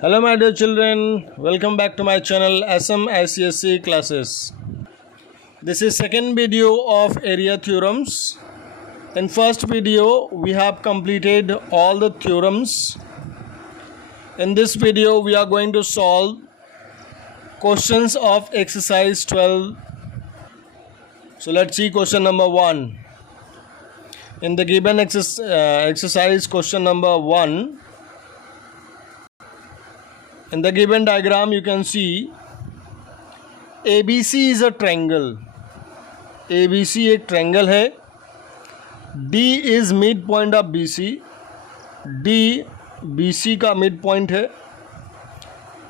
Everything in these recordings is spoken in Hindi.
Hello my dear children, welcome back to my channel SM classes. This is second video of area theorems. In first video we have completed all the theorems. In this video we are going to solve questions of exercise 12. So let's see question number 1. In the given exercise question number 1, in the given diagram you can see ABC is a triangle. ABC एक ट्रायंगल है. D is mid point of BC. D BC का मिड पॉइंट है.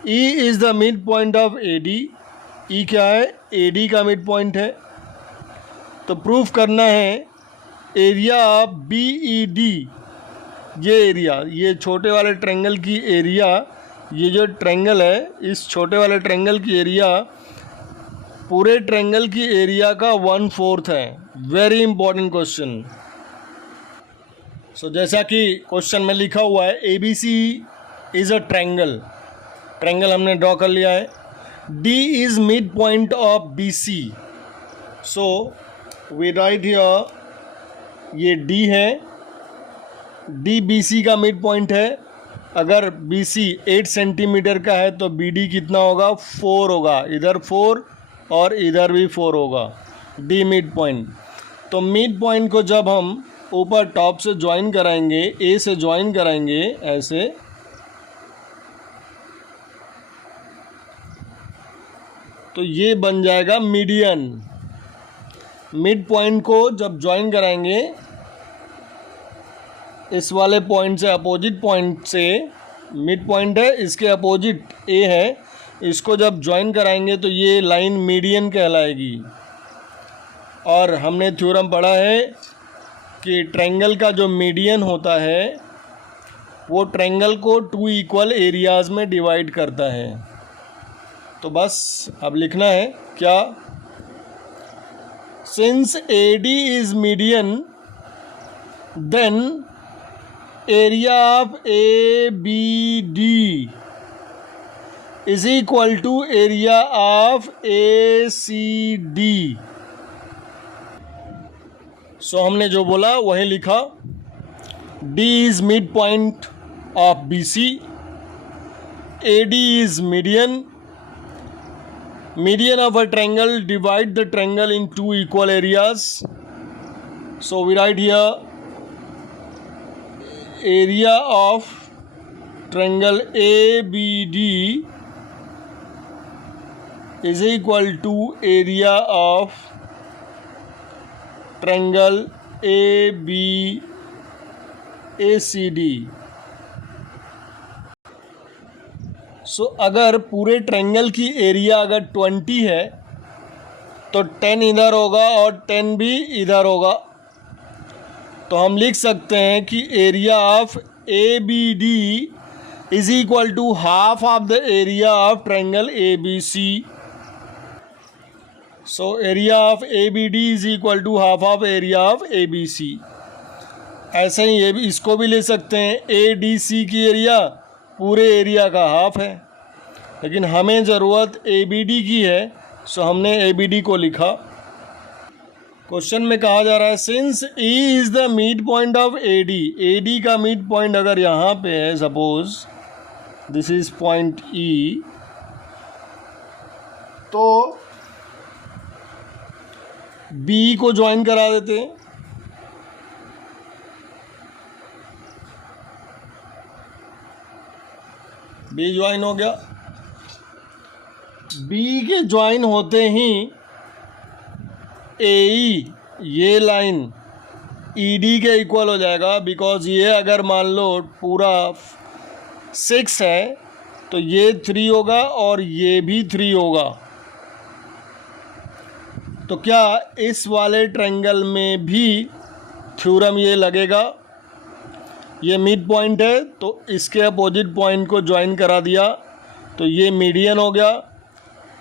E is the mid point of AD. E क्या है? AD का मिड पॉइंट है. तो प्रूफ करना है एरिया ऑफ BED. ये एरिया, ये छोटे वाले ट्रायंगल की एरिया, ये जो ट्रायंगल है इस छोटे वाले ट्रायंगल की एरिया पूरे ट्रायंगल की एरिया का 1/4 है. Very important question. सो जैसा कि क्वेश्चन में लिखा हुआ है ABC is a triangle. Triangle हमने ड्रॉ कर लिया है. D is mid point of BC. So we write here ये D है. D BC का मिड पॉइंट है. अगर BC 8 सेंटीमीटर का है तो BD कितना होगा? 4 होगा. इधर 4 और इधर भी 4 होगा. D mid point. तो मिड पॉइंट को जब हम ऊपर टॉप से ज्वाइन कराएंगे, A से ज्वाइन कराएंगे ऐसे, तो ये बन जाएगा मीडियन. मिड पॉइंट को जब ज्वाइन कराएंगे इस वाले पॉइंट से, अपोजिट पॉइंट से, मिड पॉइंट है इसके अपोजिट A है, इसको जब ज्वाइन कराएंगे तो ये लाइन मीडियन कहलाएगी. और हमने थ्योरम पढ़ा है कि ट्रायंगल का जो मीडियन होता है वो ट्रायंगल को 2 इक्वल एरियाज़ में डिवाइड करता है. तो बस अब लिखना है क्या? Since AD is median then area of ABD is equal to area of ACD. So हमने जो बोला वही लिखा. D is mid point of BC. AD is median. Median of a triangle divide the triangle in 2 equal areas. So we write here area of triangle ABD is equal to area of triangle ACD. सो अगर पूरे ट्रायंगल की एरिया अगर 20 है तो 10 इधर होगा और 10 भी इधर होगा. तो हम लिख सकते हैं कि area of ABD is equal to half of the area of triangle ABC. So area of ABD is equal to half of area of ABC. ऐसे ही ये भी, इसको भी ले सकते हैं. ADC की एरिया पूरे एरिया का हाफ है, लेकिन हमें ज़रूरत ABD की है, सो हमने ABD को लिखा. क्वेश्चन में कहा जा रहा है since E is the mid point of AD. AD का मिड पॉइंट अगर यहाँ पे है, suppose this is point E, तो B को ज्वाइन करा देते हैं. B ज्वाइन हो गया. B के ज्वाइन होते ही AE ये लाइन ED के इक्वल हो जाएगा. बिकॉज ये अगर मान लो पूरा 6 है तो ये 3 होगा और ये भी 3 होगा. तो क्या इस वाले ट्रायंगल में भी थ्योरम ये लगेगा? ये मिड पॉइंट है तो इसके अपोजिट पॉइंट को ज्वाइन करा दिया तो ये मीडियन हो गया.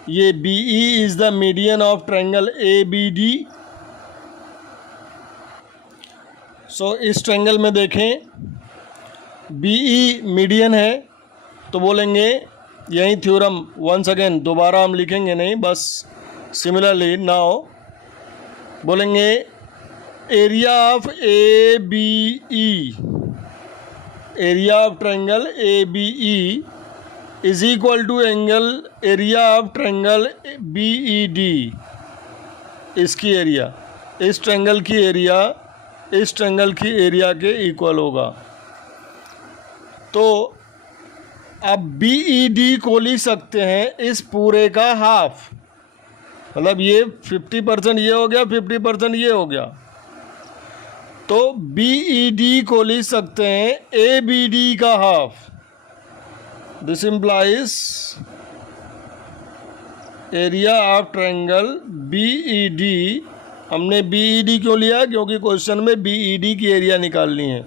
ये BE is the median of triangle ABD. सो इस ट्रायंगल में देखें BE मीडियन है तो बोलेंगे यही थ्योरम वंस अगेन दोबारा हम लिखेंगे नहीं, बस सिमिलरली नाउ बोलेंगे area of A B E, area of triangle A B E is equal to angle area of triangle B E D. इसकी एरिया इस ट्रायंगल की एरिया इस ट्रायंगल की एरिया के इक्वल होगा। तो अब बी ई डी को लिख सकते हैं इस पूरे का हाफ, मतलब ये 50% ये हो गया, 50% ये हो गया। तो बी ई डी को लिख सकते हैं ए बी डी का half. This implies area of triangle B E D. हमने बी ई डी क्यों लिया? क्योंकि क्वेश्चन में बी ई डी की एरिया निकालनी है।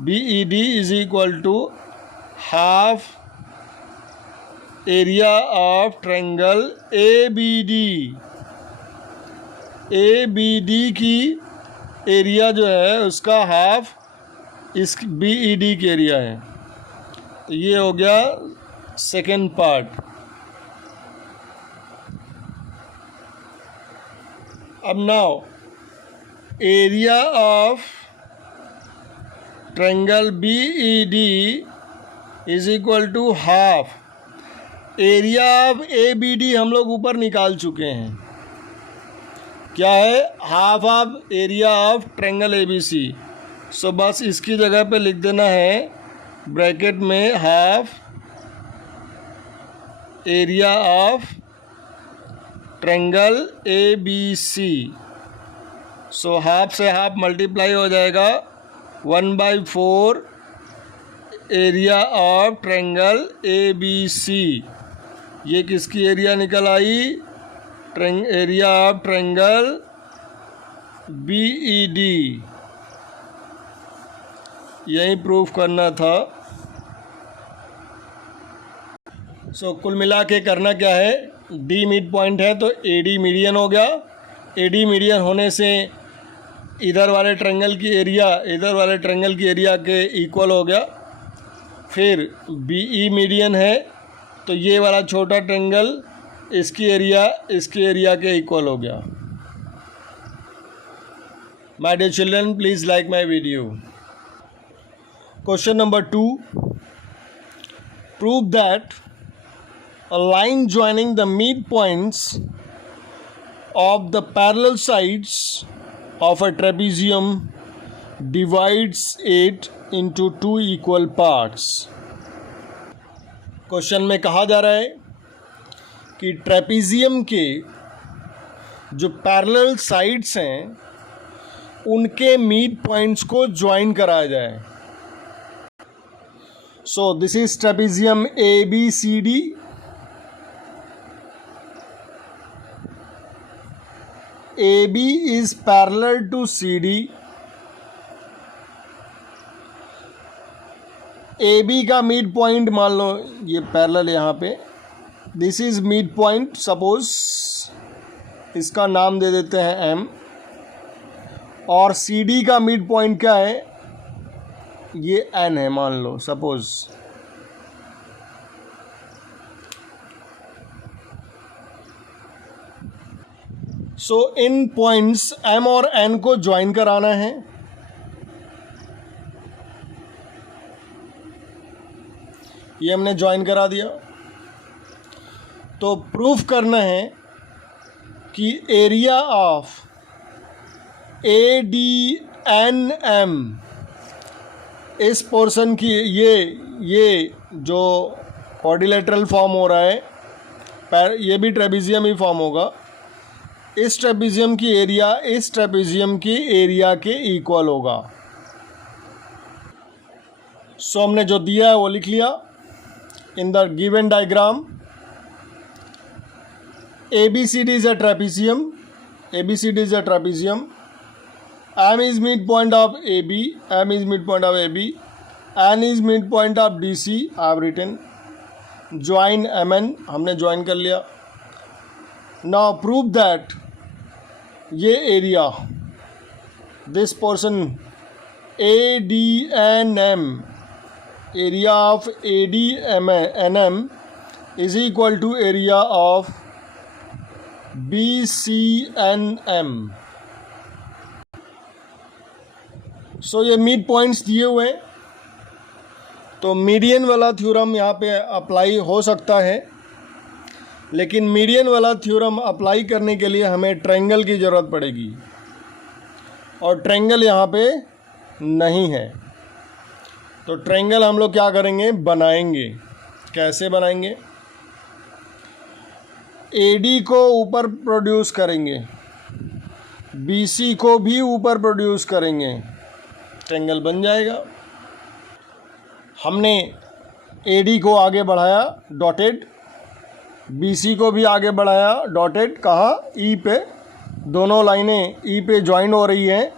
B E D is equal to half area of triangle A B D. A B D की एरिया जो है उसका हाफ इस बी ई डी की एरिया है। तो ये हो गया सेकेंड पार्ट। अब now area of triangle B E D is equal to half area of A B D हम लोग ऊपर निकाल चुके हैं। क्या है? Half of area of triangle A B C. So बस इसकी जगह पे लिख देना है ब्रैकेट में half area of triangle A B C. So half से हाफ मल्टीप्लाई हो जाएगा 1/4 area of triangle A B C. ये किसकी एरिया निकल आई? Area of triangle B E D. यही प्रूफ करना था। सो कुल मिला के करना क्या है? डी मिड पॉइंट है तो ए डी मीडियन हो गया। ए डी मीडियन होने से इधर वाले ट्रायंगल की एरिया इधर वाले ट्रायंगल की एरिया के इक्वल हो गया। फिर बी ई मीडियन है तो ये वाला छोटा ट्रायंगल इसकी एरिया के इक्वल हो गया। My dear children, please like my video. Question number 2, prove that a line joining the midpoints of the parallel sides of a trapezium divides it into 2 equal parts। Question में कहा जा रहा है कि ट्रेपीजियम के जो पैरेलल साइड्स हैं उनके मिड पॉइंट्स को ज्वाइन कराया जाए। So this is trapezium A B C D. AB is parallel to CD। AB का मिड पॉइंट मान लो ये पैरेलल यहाँ पे, this is mid point. Suppose इसका नाम दे देते हैं M। और CD का मिड पॉइंट क्या है? ये N है मान लो सपोज। सो इन पॉइंट्स M और N को ज्वाइन कराना है। ये हमने ज्वाइन करा दिया। तो प्रूफ करना है कि एरिया ऑफ ADNM इस पोर्शन की ये जो क्वाड्रिलेटरल फॉर्म हो रहा है, ये भी ट्रेपीजियम ही फॉर्म होगा। इस ट्रेपीजियम की एरिया इस ट्रेपीजियम की एरिया के इक्वल होगा। सो हमने जो दिया है वो लिख लिया इन the given diagram. ABCD is a trapezium। ABCD is a trapezium। M is midpoint of AB। M is midpoint of AB। N is midpoint of DC। I have written। Join MN हमने ज्वाइन कर लिया। Now prove that ये area this portion ADNM area of ADNM is equal to area of BCNM। So ये मिड पॉइंट्स दिए हुए हैं, तो मीडियन वाला थ्योरम यहाँ पे अप्लाई हो सकता है, लेकिन मीडियन वाला थ्योरम अप्लाई करने के लिए हमें ट्रायंगल की ज़रूरत पड़ेगी, और ट्रायंगल यहाँ पे नहीं है। तो ट्रायंगल हम लोग क्या करेंगे, बनाएंगे। कैसे बनाएंगे? AD को ऊपर प्रोड्यूस करेंगे, BC को भी ऊपर प्रोड्यूस करेंगे, ट्रायंगल बन जाएगा। हमने AD को आगे बढ़ाया डॉटेड, BC को भी आगे बढ़ाया डॉटेड, कहाँ? E पे। दोनों लाइनें E पे ज्वाइन हो रही हैं,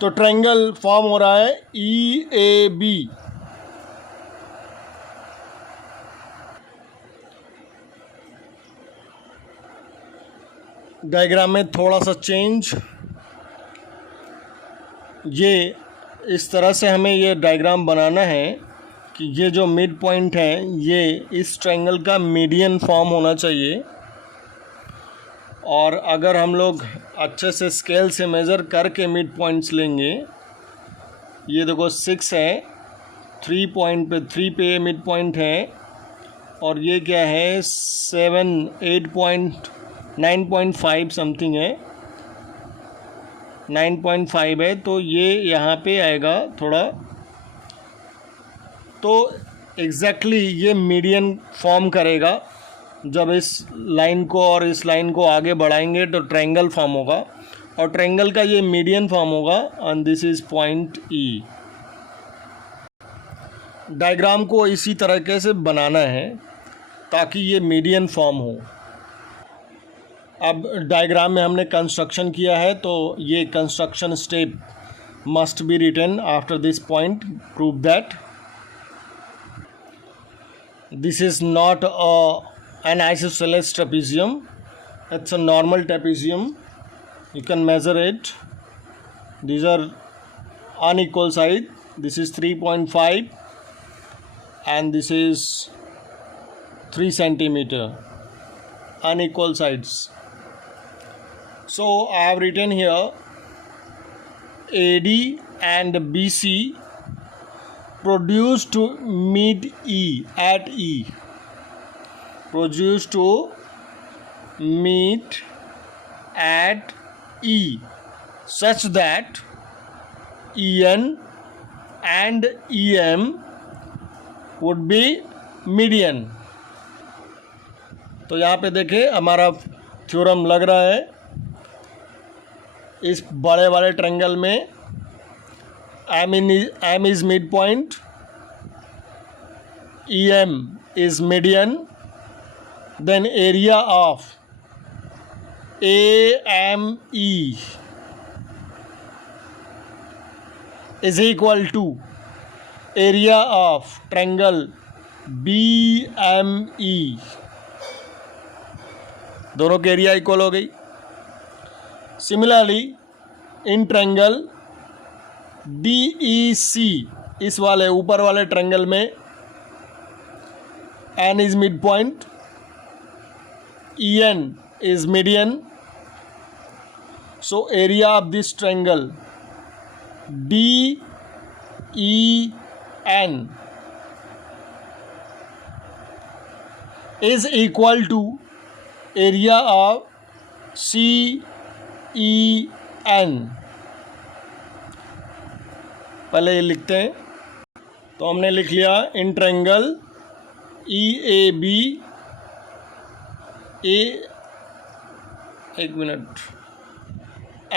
तो ट्रायंगल फॉर्म हो रहा है EAB। डायग्राम में थोड़ा सा चेंज, ये इस तरह से हमें ये डायग्राम बनाना है कि ये जो मिड पॉइंट है ये इस ट्रायंगल का मीडियन फॉर्म होना चाहिए। और अगर हम लोग अच्छे से स्केल से मेज़र करके मिड पॉइंट्स लेंगे, ये देखो 6 है, 3 पॉइंट पे 3 पे मिड पॉइंट है, और ये क्या है 7 9.5 समथिंग है, 9.5 है, तो ये यहाँ पे आएगा थोड़ा। तो एग्जैक्टली ये मीडियन फॉर्म करेगा। जब इस लाइन को और इस लाइन को आगे बढ़ाएंगे तो ट्रायंगल फॉर्म होगा, और ट्रायंगल का ये मीडियन फॉर्म होगा, and this is point E। Diagram को इसी तरीके से बनाना है ताकि ये मीडियन फॉर्म हो। अब डायग्राम में हमने कंस्ट्रक्शन किया है, तो ये construction step must be written after this point. Prove that this is not an isosceles trapezium, it's a normal trapezium, you can measure it. These are unequal side, this is 3.5 and this is 3 centimeter, unequal sides. So I have written here AD and BC produced to meet E at E, produced to meet at E such that EN and EM would be median। तो यहाँ पे देखें हमारा थ्योरम लग रहा है। इस बड़े वाले ट्रायंगल में M is midpoint, EM is median, then area of AME is equal to area of triangle BME। दोनों की एरिया इक्वल हो गई। सिमिलरली इन ट्रायंगल DEC, इस वाले ऊपर वाले ट्रायंगल में N is midpoint, EN is median, so area of this triangle DEN is equal to area of CEN। पहले ये लिखते हैं, तो हमने लिख लिया इन ट्रायंगल EAB एक minute,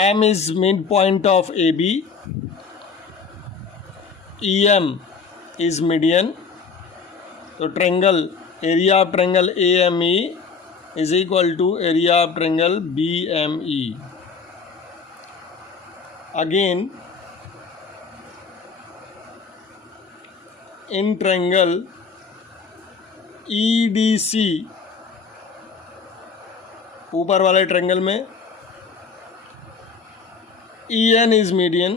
M is midpoint of AB, EM is median, तो triangle area of triangle AME is equal to area of triangle BME। Again in triangle EDC, ऊपर वाले ट्रायंगल में EN is median,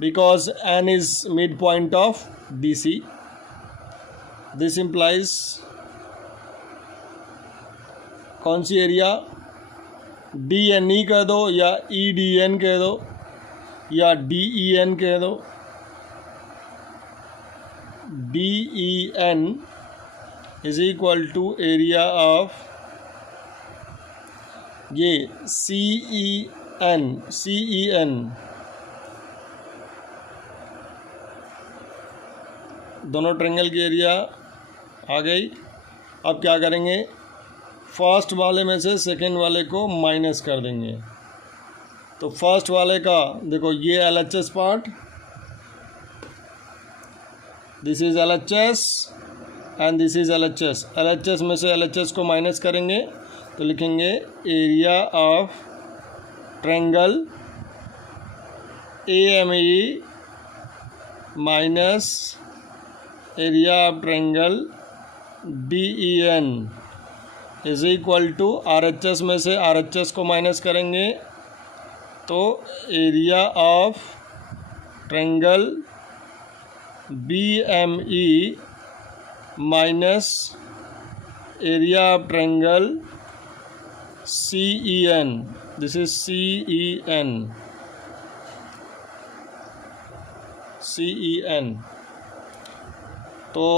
because N is midpoint of BC. This implies कौन सी एरिया, डी एन ई कह दो या ई डी एन कह दो या डी ई एन कह दो, D E N is equal to area of ये सी ई एन दोनों ट्रायंगल की एरिया आ गई। अब क्या करेंगे, फर्स्ट वाले में से सेकेंड वाले को माइनस कर देंगे। तो फर्स्ट वाले का देखो ये LHS part, this is LHS and this is LHS। LHS में से LHS को माइनस करेंगे तो लिखेंगे area of triangle AME minus area of triangle DEN is equal to RHS में से RHS को माइनस करेंगे तो area of triangle BME minus area of triangle CEN, this is CEN। तो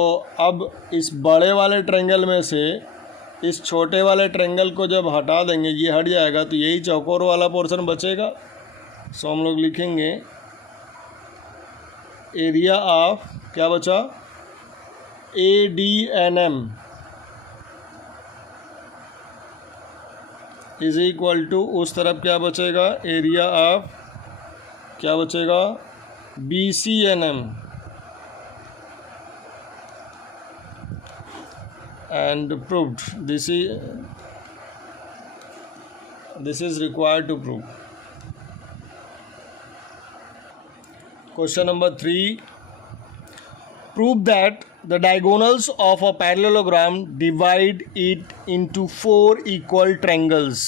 अब इस बड़े वाले ट्रायंगल में से इस छोटे वाले ट्रायंगल को जब हटा देंगे, ये हट जाएगा तो यही चौकोर वाला पोर्शन बचेगा। सो हम लोग लिखेंगे एरिया ऑफ क्या बचा, ADNM इज इक्वल टू उस तरफ क्या बचेगा, एरिया ऑफ क्या बचेगा, BCNM and proved this is required to prove. Question number 3, prove that the diagonals of a parallelogram divide it into 4 equal triangles.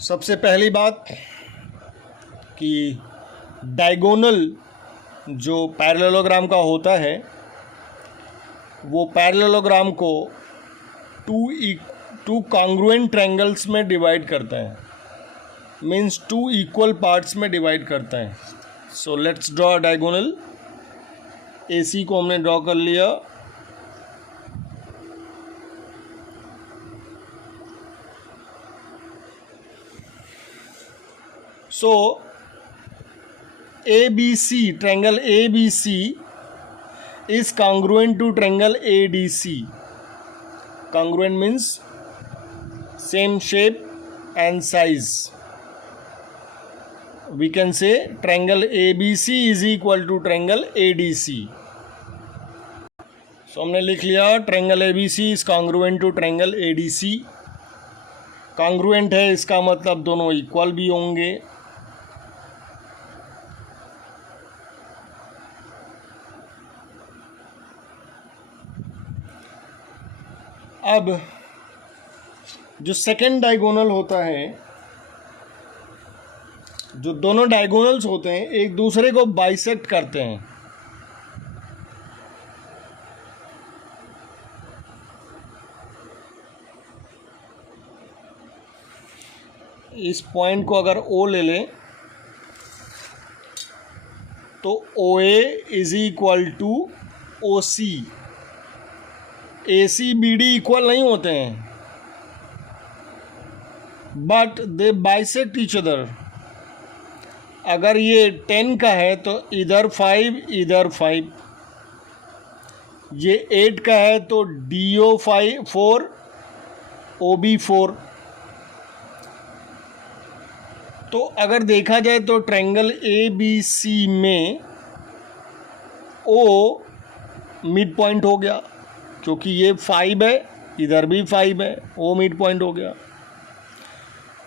सबसे पहली बात कि डायगोनल जो पैरेललोग्राम का होता है वो पैरेललोग्राम को टू कॉन्ग्रुएंट ट्रायंगल्स में डिवाइड करता है, मीन्स 2 इक्वल पार्ट्स में डिवाइड करता है। So let's draw diagonal. AC को हमने ड्रॉ कर लिया, सो ABC triangle ABC is congruent to triangle ADC. Congruent means same shape and size. We can say triangle ABC is equal to triangle ADC. So हमने लिख लिया triangle ABC is congruent to triangle ADC. Congruent है इसका मतलब दोनों इक्वल भी होंगे। अब जो सेकेंड डायगोनल होता है, जो दोनों डायगोनल्स होते हैं एक दूसरे को बाइसेक्ट करते हैं। इस पॉइंट को अगर O ले लें तो OA is equal to OC। AC BD इक्वल नहीं होते हैं, but they bisect each other. अगर ये 10 का है तो इधर 5 इधर 5, ये 8 का है तो DO 4 OB 4। तो अगर देखा जाए तो ट्रायंगल ABC में O मिड पॉइंट हो गया, क्योंकि ये 5 है इधर भी 5 है, O मिड पॉइंट हो गया।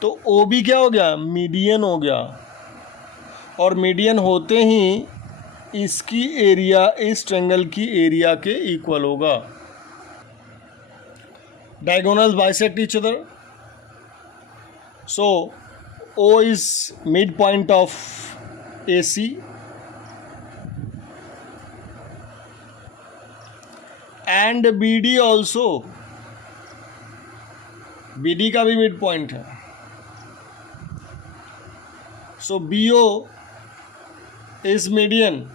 तो OB क्या हो गया, मीडियन हो गया, और मीडियन होते ही इसकी एरिया इस ट्रायंगल की एरिया के इक्वल होगा। Diagonals bisect each other, so O is midpoint of AC and BD also, BD का भी मिड पॉइंट है. So BO is median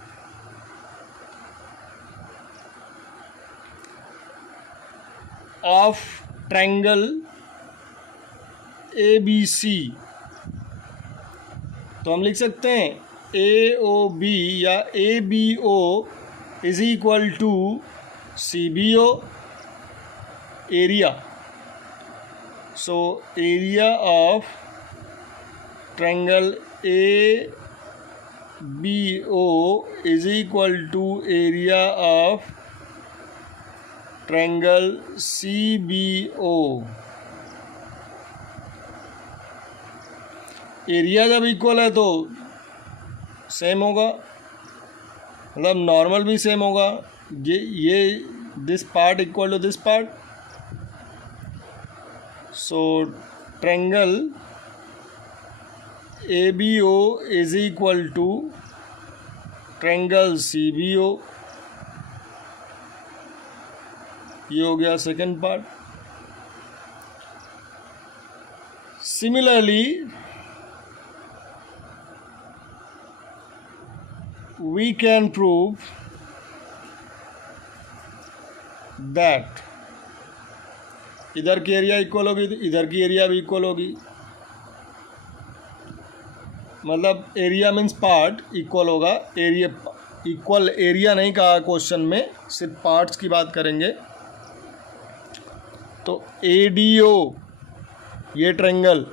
of triangle ABC. तो हम लिख सकते हैं AOB या ABO is equal to CBO area. So area of triangle ABO is equal to area of triangle CBO. Area जब इक्वल है तो सेम होगा, मतलब नॉर्मल भी सेम होगा. ये this part equal to this part. So triangle ABO is equal to triangle CBO. ये हो गया second part. Similarly we can prove that इधर की एरिया इक्वल होगी तो इधर की एरिया भी इक्वल होगी. मतलब एरिया मीन्स पार्ट इक्वल होगा. एरिया इक्वल एरिया नहीं कहा क्वेश्चन में, सिर्फ पार्ट्स की बात करेंगे. तो ADO ये triangle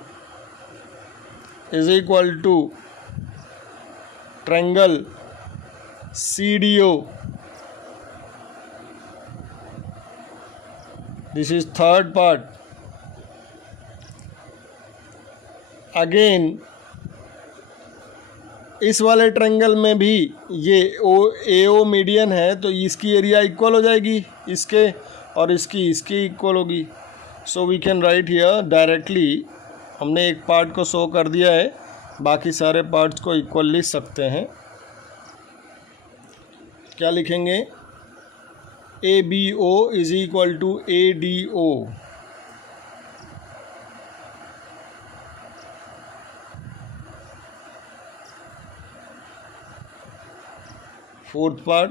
is equal to triangle CDO. This is third part. Again इस वाले ट्रायंगल में भी ये AO मीडियन है तो इसकी एरिया इक्वल हो जाएगी इसके, और इसकी इक्वल होगी. So we can write here directly. हमने एक पार्ट को शो कर दिया है, बाकी सारे पार्ट्स को इक्वल लिख सकते हैं. क्या लिखेंगे? ABO is equal to ADO. Fourth part.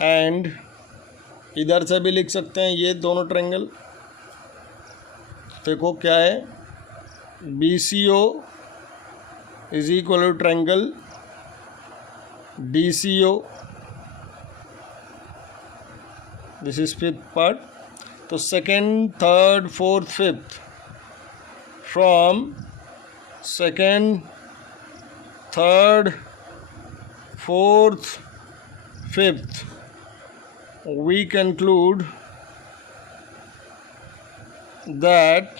And इधर से भी लिख सकते हैं ये दोनों ट्रायंगल. देखो क्या है, BCO is equal to triangle DCO. This is fifth part. तो second, third, fourth, fifth, from second, third, fourth, fifth we conclude that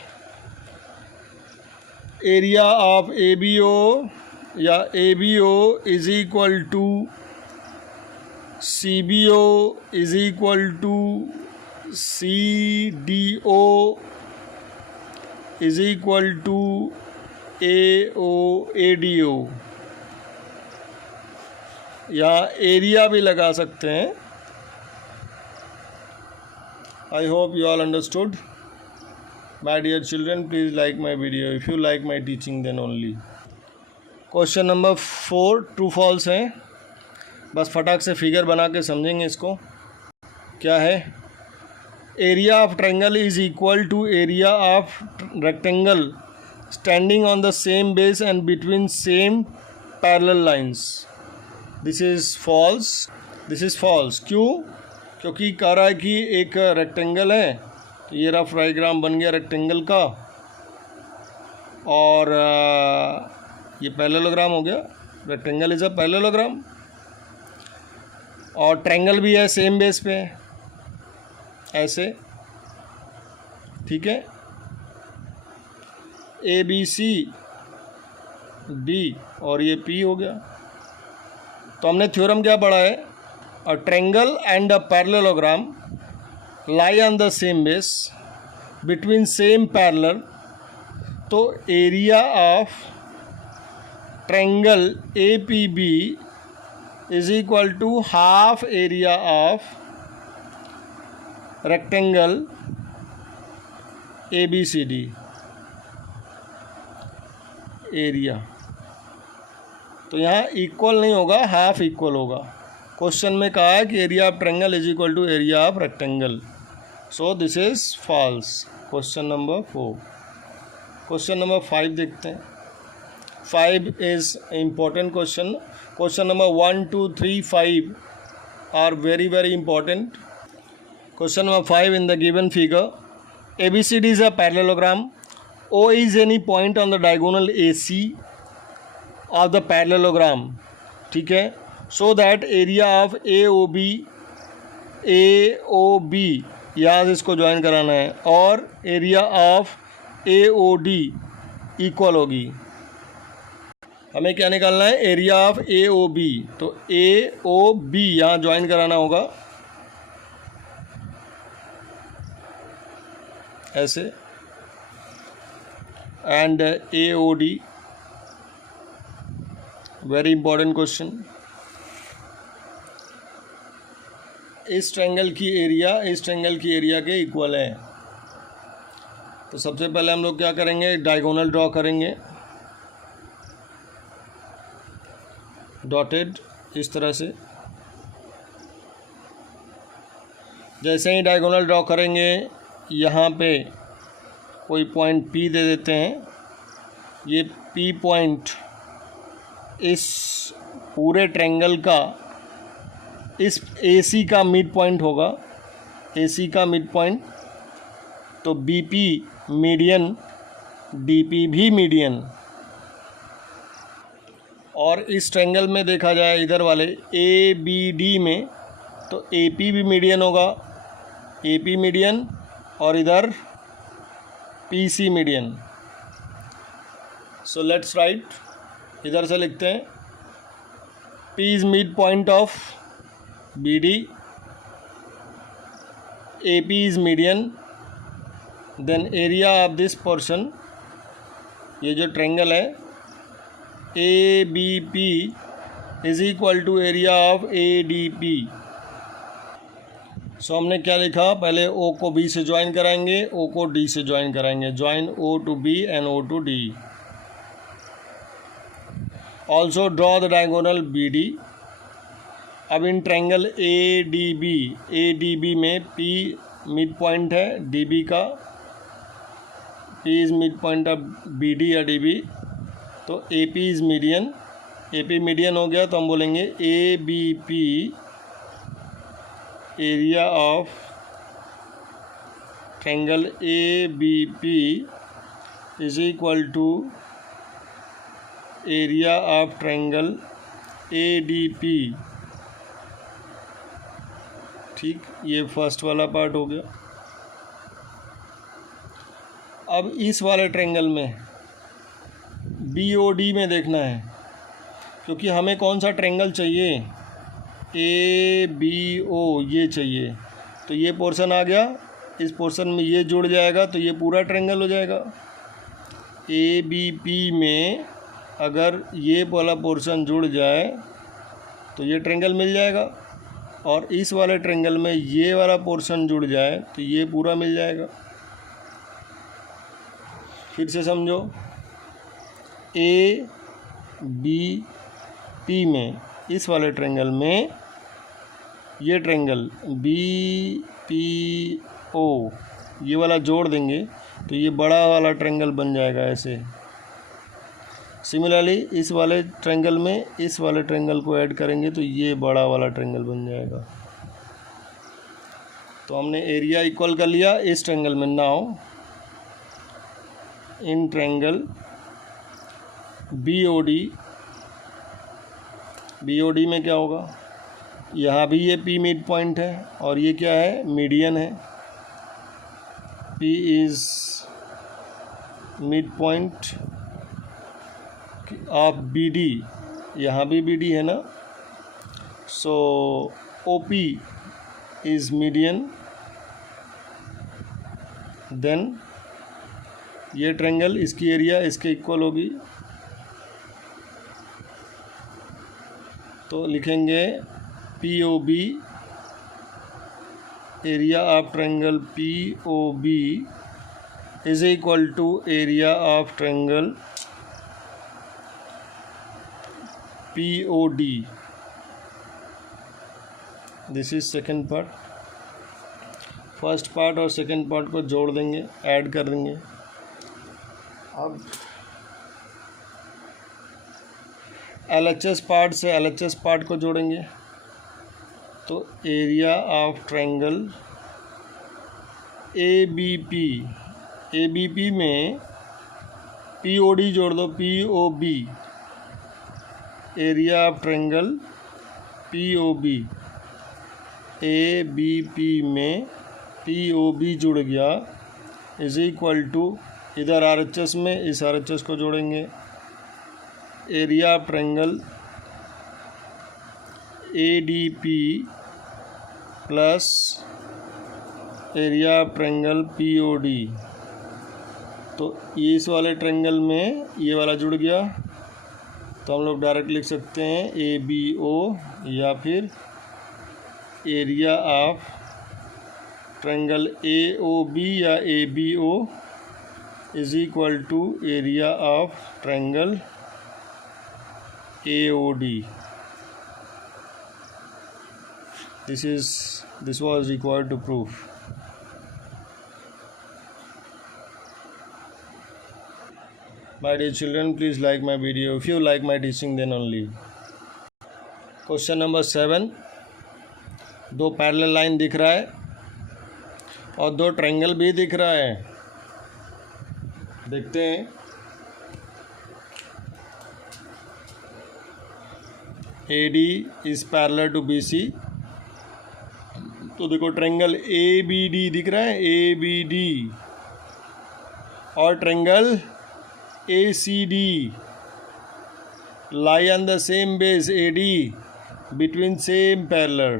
area of ABO या ABO is equal to CBO is equal to CDO is equal to ADO. या एरिया भी लगा सकते हैं. I hope you all understood. My dear children, please like my video. If you like my teaching, then only. Question number 4 true false है. बस फटाक से फिगर बना के समझेंगे इसको. क्या है? Area of triangle is equal to area of rectangle standing on the same base and between same parallel lines. This is false. This is false. क्यों? क्योंकि कह रहा है कि एक रेक्टेंगल है, तो ये रफ डायग्राम बन गया रेक्टेंगल का, और ये पैरेललोग्राम हो गया. Rectangle is a parallelogram. और ट्रायंगल भी है सेम बेस पे ऐसे. ठीक है. ABC D और ये P हो गया. तो हमने थ्योरम क्या पढ़ा है? A triangle and a parallelogram lie on the same base between same parallel तो area of triangle A P B is equal to half area of rectangle A B C D area. तो यहाँ इक्वल नहीं होगा, हाफ इक्वल होगा। क्वेश्चन में कहा है कि area of triangle is equal to area of rectangle, so this is false. Question number 4। Question number 5 देखते हैं। 5 is important question. Question number 1, 2, 3, 5 are very very important. Question number 5, in the given figure ABCD is a parallelogram. O is any point on the diagonal AC of the parallelogram, ठीक है, so that area of AOB यहाँ से इसको ज्वाइन कराना है और एरिया ऑफ AOD इक्वल होगी। हमें क्या निकालना है? Area of AOB। तो AOB यहाँ ज्वाइन कराना होगा ऐसे, and AOD, very important question. इस ट्रायंगल की एरिया इस ट्रायंगल की एरिया के इक्वल है। तो सबसे पहले हम लोग क्या करेंगे? डायगोनल ड्रॉ करेंगे, डॉटेड इस तरह से। जैसे ही डायगोनल ड्रॉ करेंगे, यहाँ पे कोई पॉइंट P दे देते हैं। ये P पॉइंट इस पूरे ट्रायंगल का, इस AC का मिड पॉइंट होगा, AC का मिड पॉइंट। तो BP मीडियन, DP भी मीडियन। और इस ट्रायंगल में देखा जाए इधर वाले ABD में, तो AP भी मीडियन होगा, AP मीडियन, और इधर PC median. So let's write, इधर से लिखते हैं P is mid point of BD, AP is median, then area of this portion, ये जो ट्रायंगल है ABP is equal to area of ADP। So हमने क्या लिखा? पहले O को B से ज्वाइन कराएंगे, O को D से ज्वाइन कराएंगे, join O to B and O to D। Also draw the diagonal BD। अब इन ट्रायंगल ADB में P मिड पॉइंट है DB का, P is mid point of BD या DB। तो AP is median, AP median हो गया, तो हम बोलेंगे ABP area of triangle ABP is equal to area of triangle ADP। ठीक, ये फर्स्ट वाला पार्ट हो गया। अब इस वाले ट्रायंगल में BOD में देखना है, क्योंकि हमें कौन सा ट्रायंगल चाहिए? ABO ये चाहिए। तो ये पोर्शन आ गया, इस पोर्शन में ये जुड़ जाएगा, तो ये पूरा ट्रायंगल हो जाएगा। ABP में अगर ये वाला पोर्शन जुड़ जाए तो ये ट्रायंगल मिल जाएगा, और इस वाले ट्रायंगल में ये वाला पोर्शन जुड़ जाए तो ये पूरा मिल जाएगा। फिर से समझो, ABP में इस वाले ट्रायंगल में ये ट्रायंगल BPO ये वाला जोड़ देंगे तो ये बड़ा वाला ट्रायंगल बन जाएगा ऐसे। सिमिलरली इस वाले ट्रायंगल में इस वाले ट्रायंगल को ऐड करेंगे तो ये बड़ा वाला ट्रायंगल बन जाएगा। तो हमने एरिया इक्वल कर लिया इस ट्रायंगल में। नाउ इन ट्रायंगल BOD में क्या होगा? यहाँ भी ये P मिड पॉइंट है और ये क्या है? मीडियन है। P is mid point of BD, यहाँ भी BD है ना। So OP is median, then ये ट्रायंगल, इसकी एरिया इसके इक्वल होगी, तो लिखेंगे P O B, area of triangle P O B is equal to area of triangle P O D. This is second part. First part और सेकेंड पार्ट को जोड़ देंगे, ऐड कर देंगे। अब LHS पार्ट से LHS पार्ट को जोड़ेंगे, तो एरिया ऑफ ट्रायंगल ABP में POD जोड़ दो, POB, area of triangle POB, ABP में POB जुड़ गया, इज इक्वल टू, इधर RHS में इस RHS को जोड़ेंगे, area of triangle ADP plus area of triangle POD। तो ये इस वाले ट्रायंगल में ये वाला जुड़ गया, तो हम लोग डायरेक्ट लिख सकते हैं ABO या फिर एरिया ऑफ ट्रायंगल AOB या ABO is equal to area of triangle AOD। This was required to prove. My dear children, please like my video if you like my teaching, then only. Question number 7, दो पैरेलल लाइन दिख रहा है और दो ट्रायंगल भी दिख रहा है। देखते हैं। AD is parallel to BC, तो देखो ट्रायंगल ABD दिख रहा है, ABD, और triangle ACD lie on the same base AD between same parallel।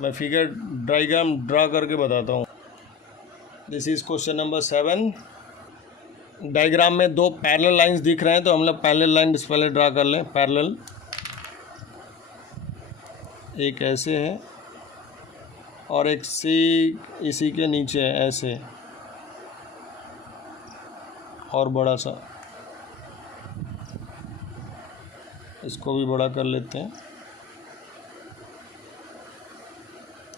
मैं फिगर डायग्राम ड्रा करके बताता हूँ। This is question number 7। Diagram में दो पैरेलल लाइंस दिख रहे हैं, तो हम लोग पैरेलल लाइन पहले ड्रा कर लें। पैरेलल एक ऐसे है और एक इसी के नीचे है ऐसे, और बड़ा सा, इसको भी बड़ा कर लेते हैं।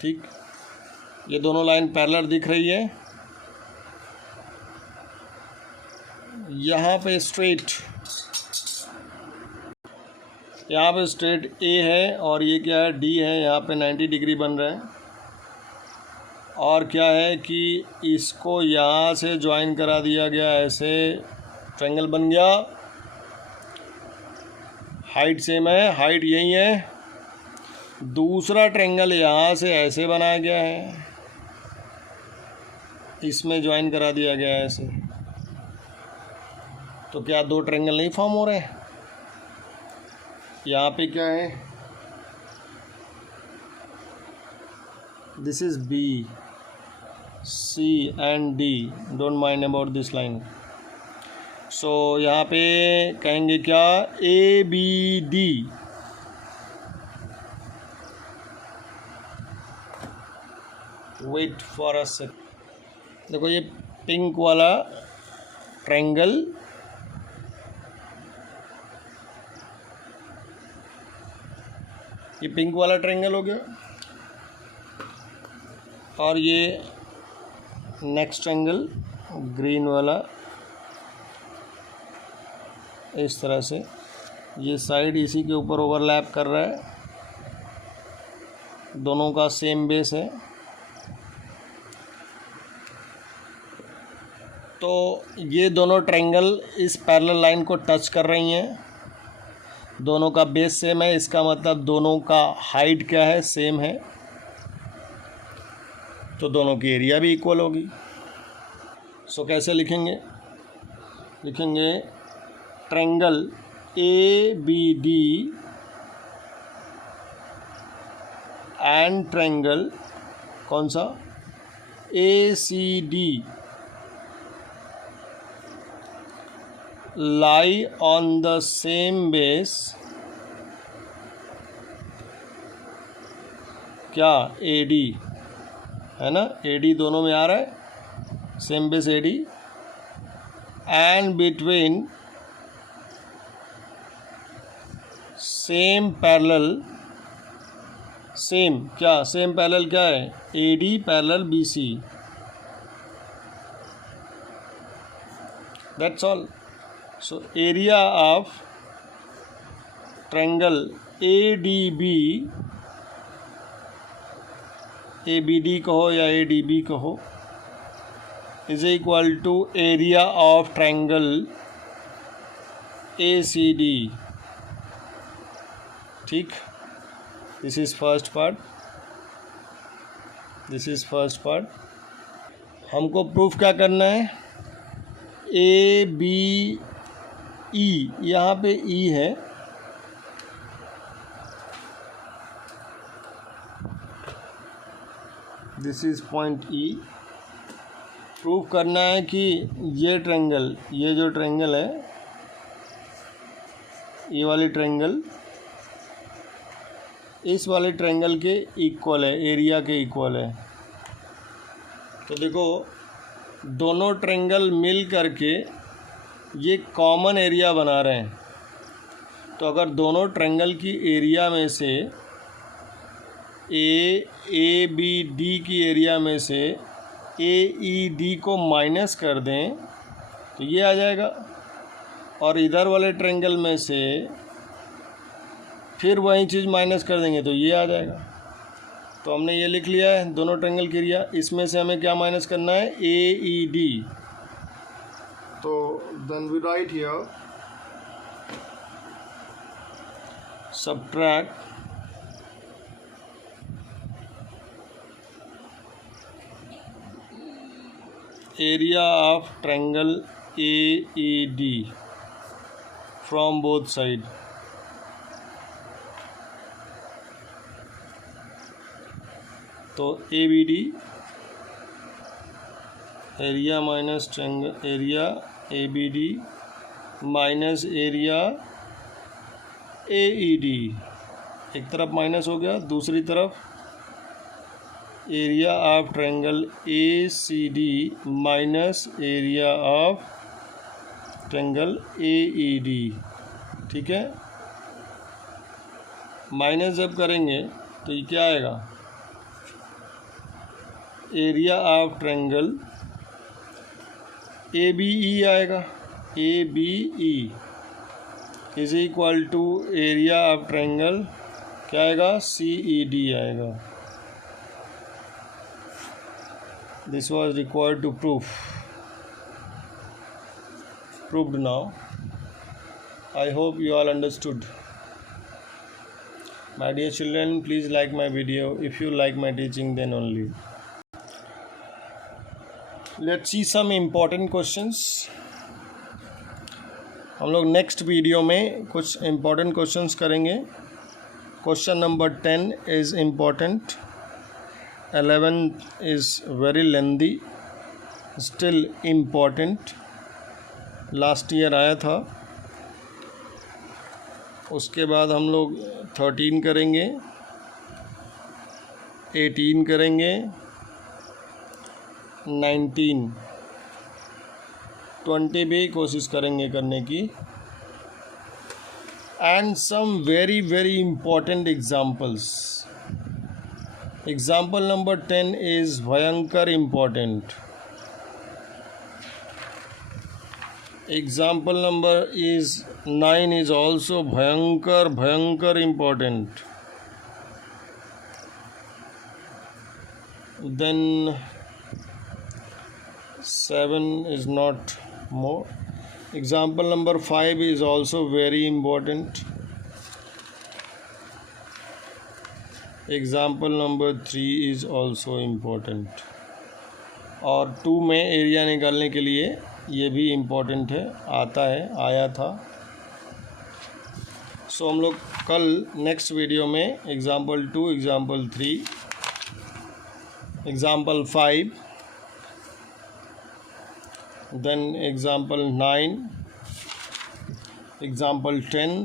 ठीक, ये दोनों लाइन पैरेलल दिख रही है। यहाँ पे स्ट्रेट A है और ये क्या है, D है। यहाँ पे 90 डिग्री बन रहा है। और क्या है कि इसको यहाँ से ज्वाइन करा दिया गया, ऐसे ट्रायंगल बन गया। हाइट सेम है, हाइट यही है। दूसरा ट्रायंगल यहाँ से ऐसे बनाया गया है, इसमें ज्वाइन करा दिया गया है ऐसे। तो क्या दो ट्रायंगल नहीं फॉर्म हो रहे हैं? यहाँ पे क्या है, this is B, C and D, don't mind about this line. So यहाँ पे कहेंगे क्या, ABD, wait for a second. देखो ये पिंक वाला ट्रायंगल, ये पिंक वाला ट्रायंगल हो गया, और ये नेक्स्ट ट्रायंगल ग्रीन वाला, इस तरह से ये साइड इसी के ऊपर ओवरलैप कर रहा है। दोनों का सेम बेस है। तो ये दोनों ट्रायंगल इस पैरेलल लाइन को टच कर रही हैं। दोनों का बेस सेम है, इसका मतलब दोनों का हाइट क्या है, सेम है। तो दोनों की एरिया भी इक्वल होगी। सो कैसे लिखेंगे, लिखेंगे ट्रायंगल ABD एंड ट्रायंगल कौन सा, ACD lie on the same base, क्या AD है ना, AD दोनों में आ रहा है, same base AD, and between same parallel, same क्या, सेम पैरेलल क्या है, AD parallel BC, that's all. So area of triangle ADB, ABD कहो या ADB कहो, is equal to area of triangle ACD. ठीक, this is first part, this is first part. हमको प्रूफ क्या करना है, ABE, यहाँ पे E है, this is point E. Proof करना है कि ये ट्रायंगल, ये जो ट्रायंगल है, ये वाली ट्रायंगल इस वाले ट्रायंगल के इक्वल है, एरिया के इक्वल है. तो देखो दोनों ट्रायंगल मिल करके ये कॉमन एरिया बना रहे हैं. तो अगर दोनों ट्रायंगल की एरिया में से ABD की एरिया में से AED को माइनस कर दें तो ये आ जाएगा, और इधर वाले ट्रायंगल में से फिर वही चीज़ माइनस कर देंगे तो ये आ जाएगा. तो हमने ये लिख लिया है दोनों ट्रायंगल की एरिया, इसमें से हमें क्या माइनस करना है, AED. तो then we write here subtract area of triangle AED from both side. तो ABD area minus triangle area ABD minus area AED, एक तरफ माइनस हो गया, दूसरी तरफ area of triangle ACD minus area of triangle AED. ठीक है, माइनस जब करेंगे तो ये क्या आएगा, एरिया ऑफ ट्रायंगल ABE आएगा, ABE is equal to area of triangle क्या आएगा, CED आएगा. This was required to proof, proved now. I hope you all understood. My dear children, please like my video. If you like my teaching, then only. Let's see some important questions. हम लोग नेक्स्ट वीडियो में कुछ इम्पोर्टेंट क्वेश्चंस करेंगे. Question number 10 is important, 11 is very lengthy, still important, last year आया था. उसके बाद हम लोग 13 करेंगे, 18 करेंगे, 19, 20 भी कोशिश करेंगे करने की. And some very very important examples. Example number 10 is भयंकर important. Example number 9 is also भयंकर important. Then 7 is not more. Example number 5 is also very important. Example number 3 is also important. और 2 में एरिया निकालने के लिए ये भी इम्पोर्टेंट है, आता है, आया था. सो हम लोग कल नेक्स्ट वीडियो में example 2, example 3, example 5, then example 9 example 10,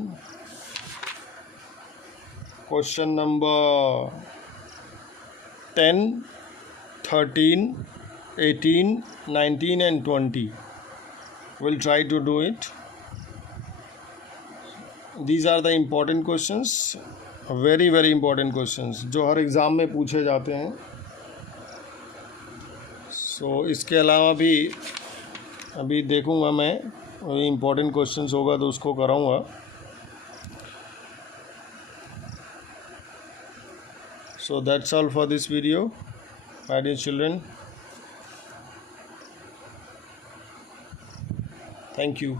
question number 10, 13, 18, 19 and 20. We'll try to do it. These are the important questions, very very important questions जो हर एग्ज़ाम में पूछे जाते हैं. सो इसके अलावा भी अभी देखूँगा मैं, इम्पोर्टेंट क्वेश्चंस होगा तो उसको कराऊँगा. So that's all for this video, my dear children. Thank you.